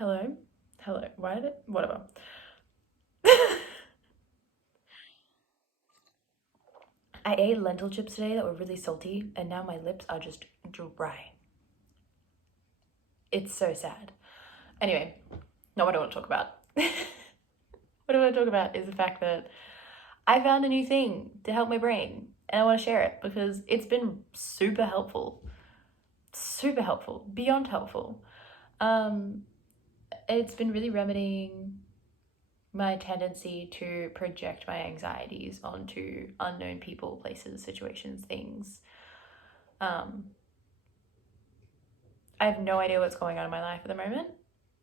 Hello. Hello. Why did it? Whatever. I ate lentil chips today that were really salty, and now my lips are just dry. It's so sad. Anyway, not what I want to talk about. What I want to talk about is the fact that I found a new thing to help my brain, and I want to share it because it's been super helpful. Super helpful. Beyond helpful. It's been really remedying my tendency to project my anxieties onto unknown people, places, situations, things. I have no idea what's going on in my life at the moment,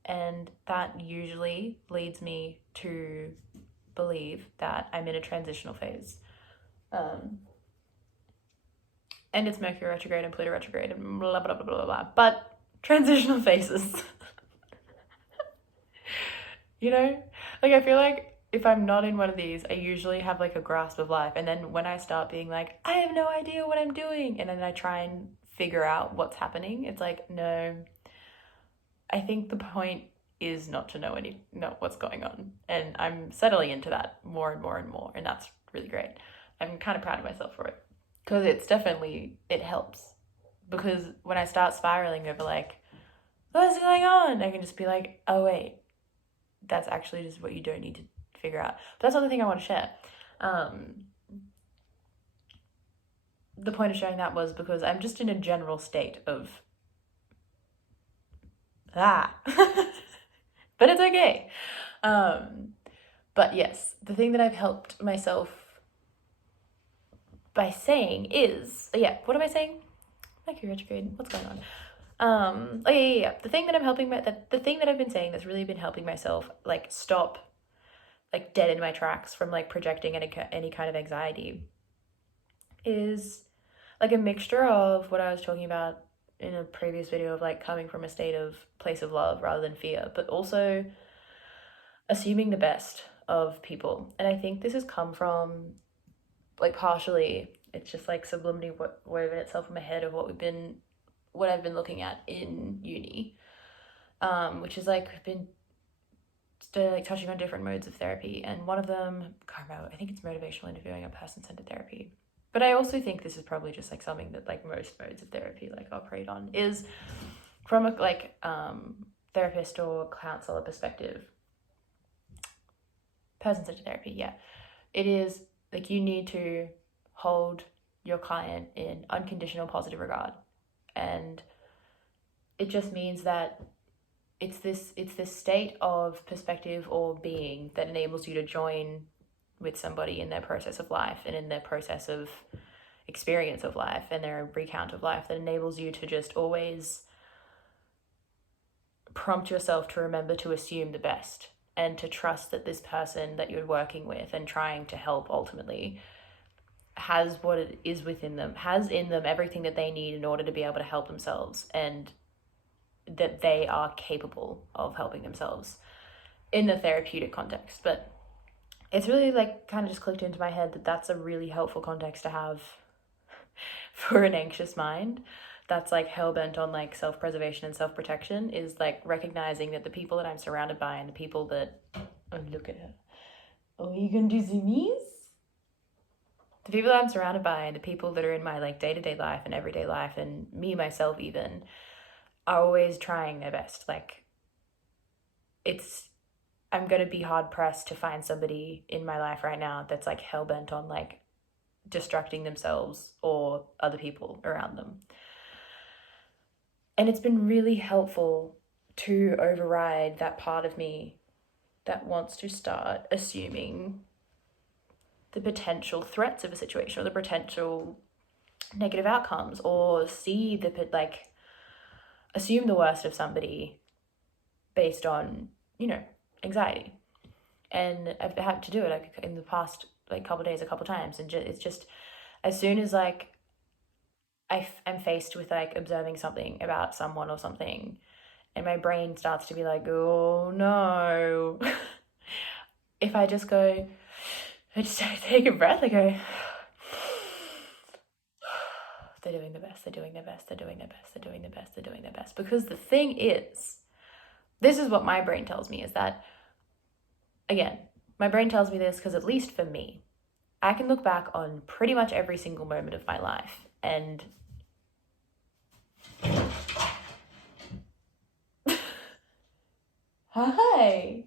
and that usually leads me to believe that I'm in a transitional phase. And it's Mercury retrograde and Pluto retrograde and blah, blah, blah, blah, blah. But transitional phases. You know? Like, I feel like if I'm not in one of these, I usually have like a grasp of life. And then when I start being like, I have no idea what I'm doing, and then I try and figure out what's happening, it's like, no, I think the point is not to know what's going on. And I'm settling into that more and more and more. And that's really great. I'm kind of proud of myself for it. Because it helps. Because when I start spiraling over like, what's going on? I can just be like, oh wait, that's actually just what you don't need to figure out. But that's not the thing I want to share. The point of sharing that was because I'm just in a general state of but it's okay. But yes, the thing that I've helped myself by saying is, what am I saying? Mercury retrograde, what's going on? The thing that the thing that I've been saying that's really been helping myself like stop like dead in my tracks from like projecting any kind of anxiety is like a mixture of what I was talking about in a previous video of like coming from a place of love rather than fear, but also assuming the best of people. And I think this has come from like partially it's just like subliminally woven itself in my head of what I've been looking at in uni, which is like been like touching on different modes of therapy, and one of them, I can't remember, I think it's motivational interviewing or person-centered therapy. But I also think this is probably just like something that like most modes of therapy like operate on, is from a like therapist or counselor perspective. Person-centered therapy, yeah. It is like you need to hold your client in unconditional positive regard. And it just means that it's this state of perspective or being that enables you to join with somebody in their process of life and in their process of experience of life and their recount of life, that enables you to just always prompt yourself to remember to assume the best and to trust that this person that you're working with and trying to help ultimately has what it is within them, has in them everything that they need in order to be able to help themselves, and that they are capable of helping themselves in the therapeutic context. But it's really like kind of just clicked into my head that that's a really helpful context to have for an anxious mind that's like hell-bent on like self-preservation and self-protection, is like recognizing that the people that I'm surrounded by and the people that, oh, look at her, oh, you gonna do zoomies? The people that I'm surrounded by and the people that are in my like day-to-day life and everyday life, and me myself even, are always trying their best. Like, I'm gonna be hard pressed to find somebody in my life right now that's like hell-bent on like destructing themselves or other people around them. And it's been really helpful to override that part of me that wants to start assuming the potential threats of a situation or the potential negative outcomes, or assume the worst of somebody based on, anxiety. And I've had to do it like in the past like couple days, a couple times, and it's just as soon as like I'm faced with like observing something about someone or something, and my brain starts to be like, oh no. If I just take a breath, I go, they're doing the best, they're doing their best, they're doing their best, they're doing their best, they're doing their best. Because the thing is, this is what my brain tells me, is that, again, my brain tells me this because, at least for me, I can look back on pretty much every single moment of my life and hi.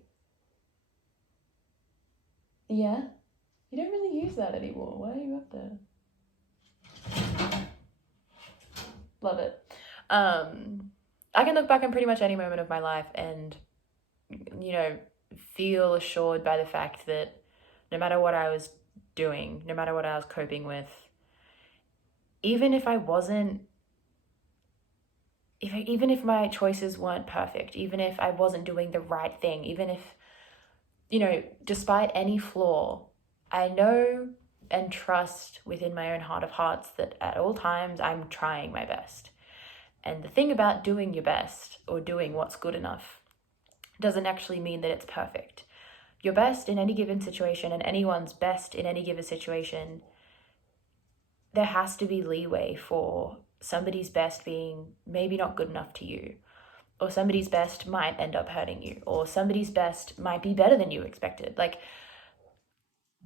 Yeah? You don't really use that anymore. Why are you up there? Love it. I can look back on pretty much any moment of my life and, feel assured by the fact that no matter what I was doing, no matter what I was coping with, even if I wasn't, even if my choices weren't perfect, even if I wasn't doing the right thing, even if, despite any flaw, I know and trust within my own heart of hearts that at all times I'm trying my best. And the thing about doing your best, or doing what's good enough, doesn't actually mean that it's perfect. Your best in any given situation, and anyone's best in any given situation, there has to be leeway for somebody's best being maybe not good enough to you, or somebody's best might end up hurting you, or somebody's best might be better than you expected. Like,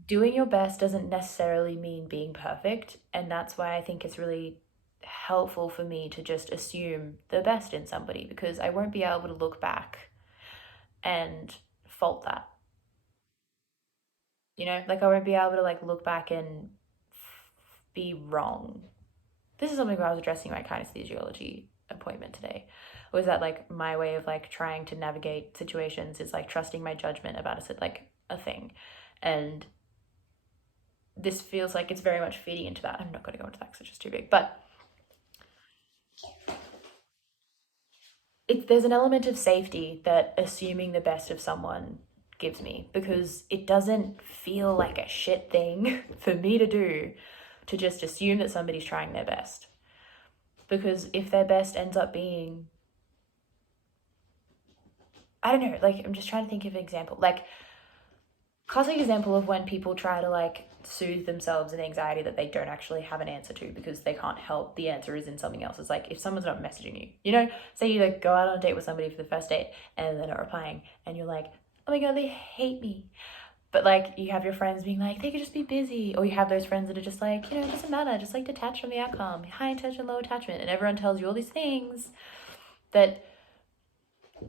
doing your best doesn't necessarily mean being perfect, and that's why I think it's really helpful for me to just assume the best in somebody, because I won't be able to look back and fault that. Like, I won't be able to look back and be wrong. This is something where I was addressing my kinesthesiology appointment today, was that my way of trying to navigate situations is trusting my judgment about a thing. And this feels like it's very much feeding into that. I'm not going to go into that because it's just too big, but there's an element of safety that assuming the best of someone gives me, because it doesn't feel like a shit thing for me to do to just assume that somebody's trying their best. Because if their best ends up being, I don't know, I'm just trying to think of an example. Classic example of when people try to soothe themselves in anxiety that they don't actually have an answer to, because they can't help the answer is in something else. It's if someone's not messaging you, say you go out on a date with somebody for the first date and they're not replying, and you're like, oh my god, they hate me. But you have your friends being they could just be busy, or you have those friends that are just it doesn't matter, just detach from the outcome, high intention, low attachment, and everyone tells you all these things that,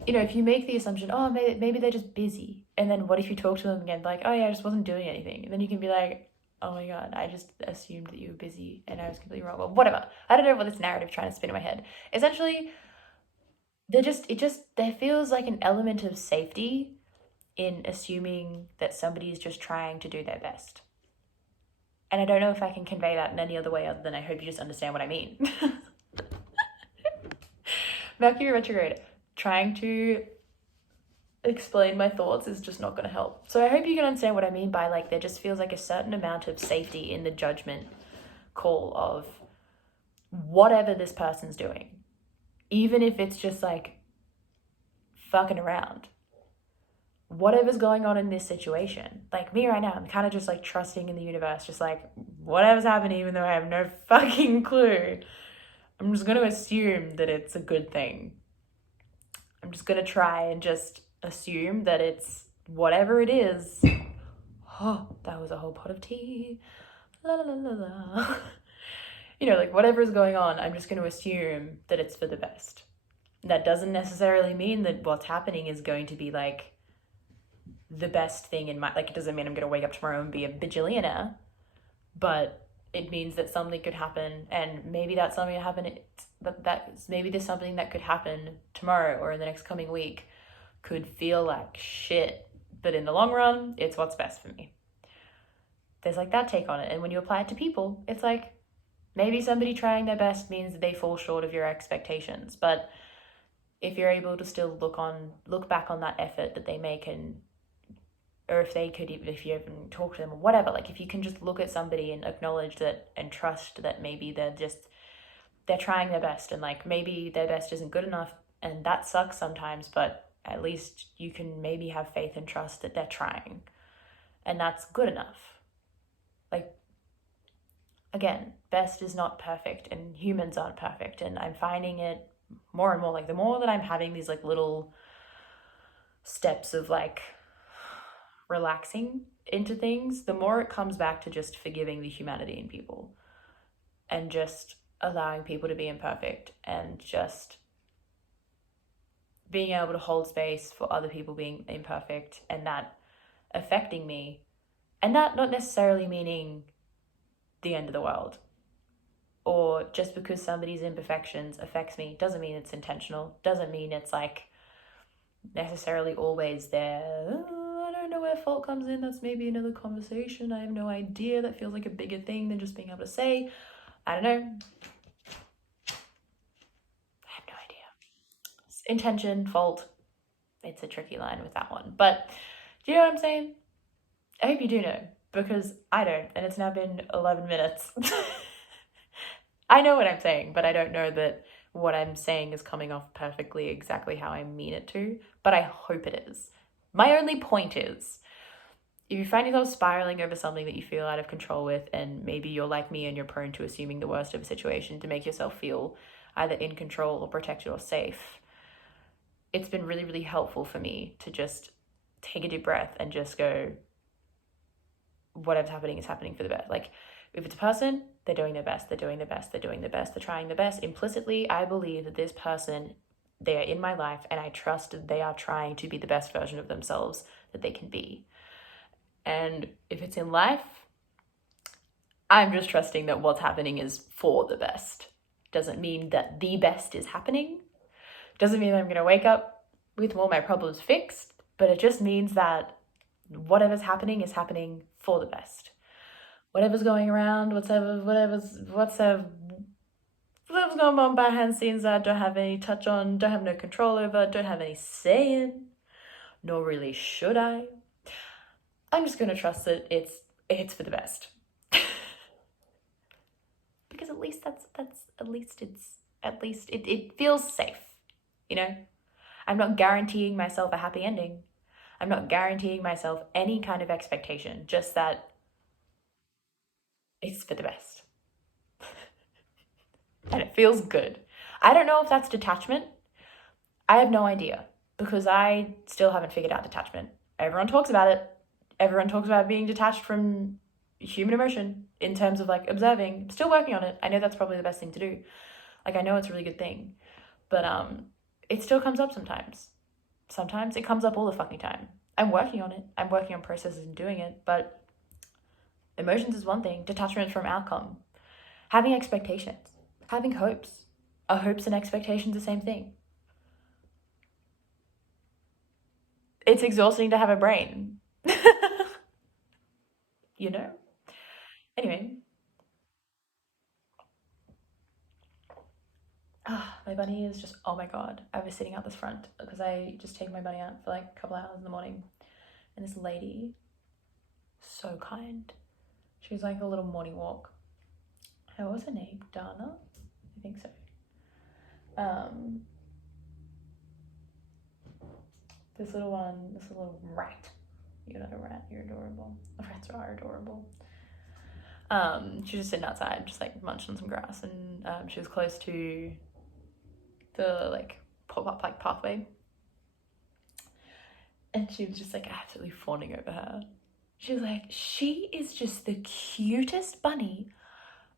if you make the assumption, oh, maybe they're just busy, and then what if you talk to them again, oh yeah, I just wasn't doing anything, and then you can be oh my god, I just assumed that you were busy and I was completely wrong. Well, whatever. I don't know what this narrative trying to spin in my head. Essentially, there feels like an element of safety in assuming that somebody is just trying to do their best. And I don't know if I can convey that in any other way other than I hope you just understand what I mean. Mercury retrograde. Trying to explain my thoughts is just not going to help. So I hope you can understand what I mean by there just feels a certain amount of safety in the judgment call of whatever this person's doing. Even if it's just fucking around. Whatever's going on in this situation. Me right now, I'm kind of just trusting in the universe, just whatever's happening, even though I have no fucking clue, I'm just going to assume that it's a good thing. I'm just going to try and just assume that it's whatever it is. Oh, that was a whole pot of tea. La la la la la. Whatever's going on, I'm just going to assume that it's for the best. That doesn't necessarily mean that what's happening is going to be the best thing in my, it doesn't mean I'm going to wake up tomorrow and be a bajillionaire, but it means that something could happen, and maybe that's something maybe there's something that could happen tomorrow or in the next coming week could feel like shit, but in the long run, it's what's best for me. There's that take on it. And when you apply it to people, it's maybe somebody trying their best means that they fall short of your expectations, but if you're able to still look back on that effort that they make, and or if you even talk to them or whatever, if you can just look at somebody and acknowledge that and trust that maybe they're trying their best, and maybe their best isn't good enough, and that sucks sometimes, but at least you can maybe have faith and trust that they're trying, and that's good enough. Again, best is not perfect, and humans aren't perfect, and I'm finding it more and more, the more that I'm having these little steps of like relaxing into things, the more it comes back to just forgiving the humanity in people and just allowing people to be imperfect and just being able to hold space for other people being imperfect and that affecting me. And that not necessarily meaning the end of the world, or just because somebody's imperfections affects me doesn't mean it's intentional, doesn't mean it's like necessarily always there. I don't know where fault comes in. That's maybe another conversation. I have no idea. That feels like a bigger thing than just being able to say. I don't know. I have no idea. Intention, fault. It's a tricky line with that one. But do you know what I'm saying? I hope you do know, because I don't, and it's now been 11 minutes. I know what I'm saying, but I don't know that what I'm saying is coming off perfectly exactly how I mean it to, but I hope it is. My only point is, if you find yourself spiraling over something that you feel out of control with, and maybe you're like me and you're prone to assuming the worst of a situation to make yourself feel either in control or protected or safe, it's been really, really helpful for me to just take a deep breath and just go, whatever's happening is happening for the best. Like, if it's a person, they're doing their best, they're doing their best, they're doing their best, they're trying their best. Implicitly, I believe that this person, they are in my life, and I trust that they are trying to be the best version of themselves that they can be. And if it's in life, I'm just trusting that what's happening is for the best. Doesn't mean that the best is happening. Doesn't mean I'm going to wake up with all my problems fixed, but it just means that whatever's happening is happening for the best. Whatever's going around, whatever's going on behind the scenes that I don't have any touch on, don't have no control over, don't have any say in, nor really should I. I'm just going to trust that it's for the best. Because at least it feels safe, you know? I'm not guaranteeing myself a happy ending. I'm not guaranteeing myself any kind of expectation, just that it's for the best. And it feels good. I don't know if that's detachment. I have no idea, because I still haven't figured out detachment. Everyone talks about it. Everyone talks about being detached from human emotion in terms of like observing. I'm still working on it. I know that's probably the best thing to do. Like, I know it's a really good thing, but it still comes up sometimes. Sometimes it comes up all the fucking time. I'm working on it. I'm working on processes and doing it, but emotions is one thing. Detachment from outcome. Having expectations. Having hopes. Are hopes and expectations the same thing? It's exhausting to have a brain. You know? Anyway. My bunny is just, oh my god. I was sitting out this front because I just take my bunny out for like a couple hours in the morning. And this lady, so kind. She was like a little morning walk. What was her name? Dana? I think so. This little rat. You're not a rat, you're adorable. Rats are adorable. She was just sitting outside, just like munching on some grass, and she was close to the like pop-up like pathway. And she was just like absolutely fawning over her. She was like, she is just the cutest bunny.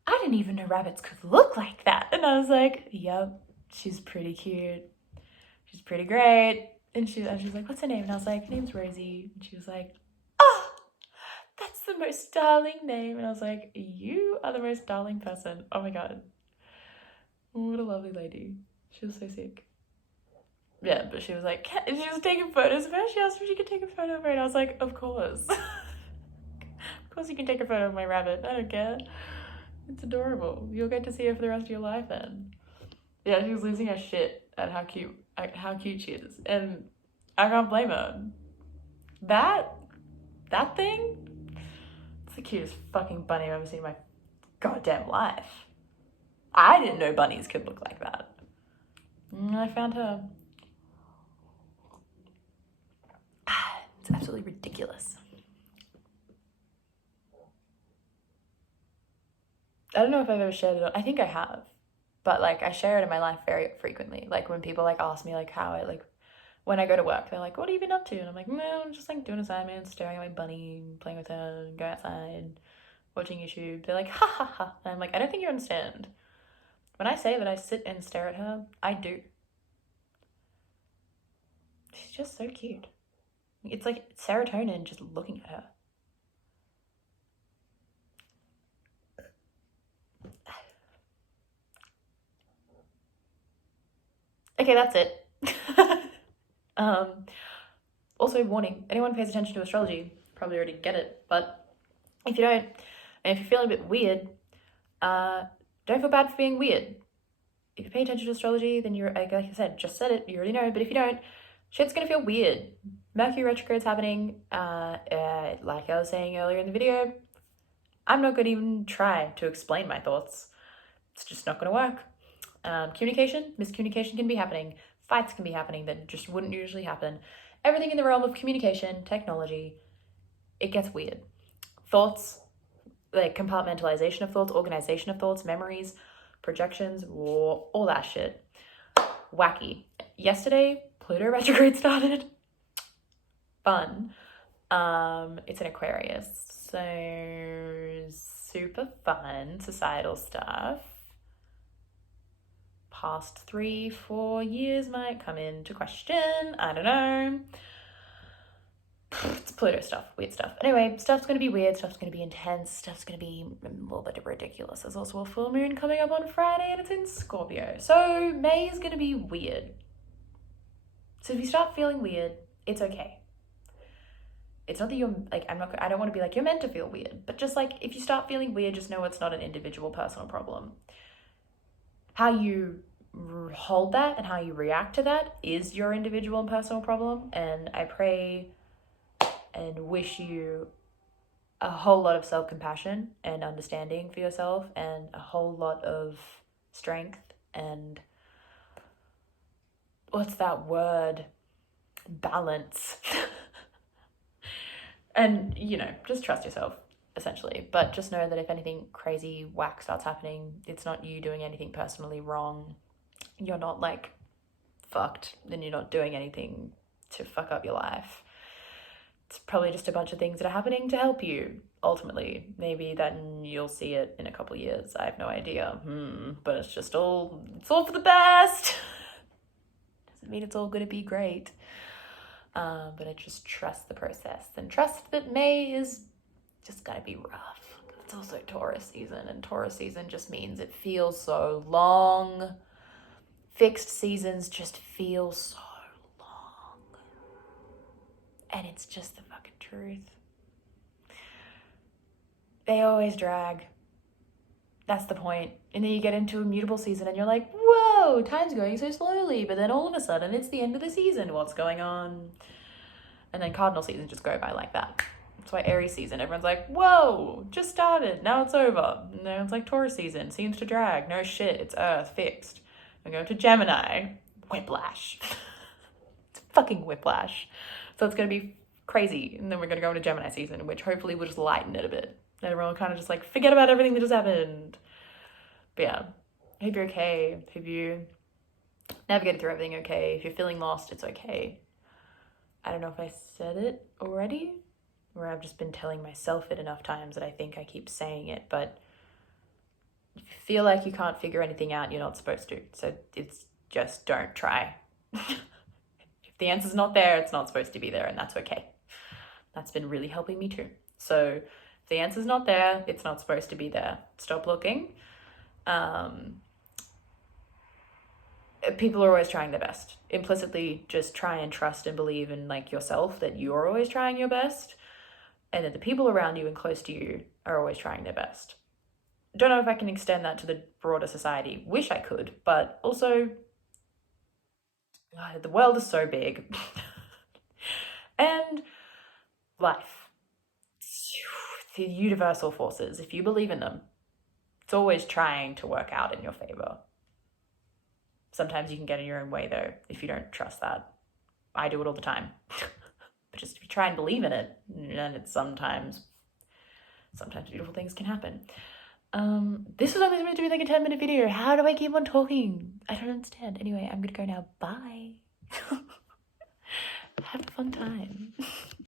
I didn't even know rabbits could look like that. And I was like, yep, she's pretty cute. She's pretty great. And she was like, what's her name? And I was like, her name's Rosie. And she was like, oh, that's the most darling name. And I was like, you are the most darling person. Oh my god. What a lovely lady. She was so sick. Yeah, but she was like, she was taking photos of her. She asked if she could take a photo of her. And I was like, of course. Of course you can take a photo of my rabbit. I don't care. It's adorable. You'll get to see her for the rest of your life then. Yeah, she was losing her shit at how cute she is. And I can't blame her. That thing, it's the cutest fucking bunny I've ever seen in my goddamn life. I didn't know bunnies could look like that. And I found her. It's absolutely ridiculous. I don't know if I've ever shared it. I think I have. But like, I share it in my life very frequently. Like, when people like ask me like how I like, when I go to work, they're like, what have you been up to? And I'm like, no, I'm just like doing assignments, staring at my bunny, playing with her, go outside, watching YouTube. They're like, ha ha ha. And I'm like, I don't think you understand. When I say that I sit and stare at her, I do. She's just so cute. It's like serotonin just looking at her. Okay, that's it. Also, warning, anyone who pays attention to astrology probably already get it, but if you don't, and if you're feeling a bit weird, don't feel bad for being weird. If you pay attention to astrology, then you're, like I said, just said it, you already know, but if you don't, shit's gonna feel weird. Mercury retrograde's happening, like I was saying earlier in the video, I'm not gonna even try to explain my thoughts. It's just not gonna work. Miscommunication can be happening, fights can be happening that just wouldn't usually happen. Everything in the realm of communication, technology, it gets weird. Thoughts, like compartmentalization of thoughts, organization of thoughts, memories, projections, all that shit. Wacky. Yesterday, Pluto retrograde started. Fun. It's an Aquarius, so super fun societal stuff. Past 3-4 years might come into question. I don't know. It's Pluto stuff, weird stuff. Anyway, stuff's gonna be weird, stuff's gonna be intense, stuff's gonna be a little bit ridiculous. There's also a full moon coming up on Friday and it's in Scorpio. So May is gonna be weird. So if you start feeling weird, it's okay. It's not that you're like, I don't want to be like, you're meant to feel weird, but just like, if you start feeling weird, just know it's not an individual personal problem. How you hold that and how you react to that is your individual and personal problem. And I pray and wish you a whole lot of self-compassion and understanding for yourself and a whole lot of strength and what's that word? Balance. And, just trust yourself, essentially. But just know that if anything crazy whack starts happening, it's not you doing anything personally wrong. You're not like fucked, then you're not doing anything to fuck up your life. It's probably just a bunch of things that are happening to help you, ultimately. Maybe then you'll see it in a couple of years. I have no idea. But it's all for the best. Doesn't mean it's all gonna be great. But I just trust the process and trust that May is just gonna be rough. It's also Taurus season, and Taurus season just means it feels so long. Fixed seasons just feel so long. And it's just the fucking truth. They always drag. That's the point. And then you get into a mutable season and you're like, whoa, time's going so slowly. But then all of a sudden it's the end of the season. What's going on? And then cardinal seasons just go by like that. That's why Aries season, everyone's like, whoa, just started, now it's over. And then it's like Taurus season, seems to drag. No shit, it's Earth, fixed. I'm going to Gemini, whiplash. It's fucking whiplash. So it's going to be crazy. And then we're going to go into Gemini season, which hopefully will just lighten it a bit. And everyone kind of just like, forget about everything that just happened. But yeah, I hope you're okay. Hope you navigated through everything okay. If you're feeling lost, it's okay. I don't know if I said it already, or I've just been telling myself it enough times that I think I keep saying it, but if you feel like you can't figure anything out, you're not supposed to. So it's just don't try. If the answer's not there, it's not supposed to be there, and that's okay. That's been really helping me too. So if the answer's not there, it's not supposed to be there. Stop looking. People are always trying their best. Implicitly, just try and trust and believe in like yourself that you're always trying your best, and that the people around you and close to you are always trying their best. Don't know if I can extend that to the broader society. Wish I could, but also the world is so big. And life. The universal forces, if you believe in them, it's always trying to work out in your favor. Sometimes you can get in your own way though, if you don't trust that. I do it all the time. But just if you try and believe in it, and it's sometimes beautiful things can happen. This was only supposed to be like a 10-minute video. How do I keep on talking? I don't understand. Anyway, I'm gonna go now. Bye. fun time.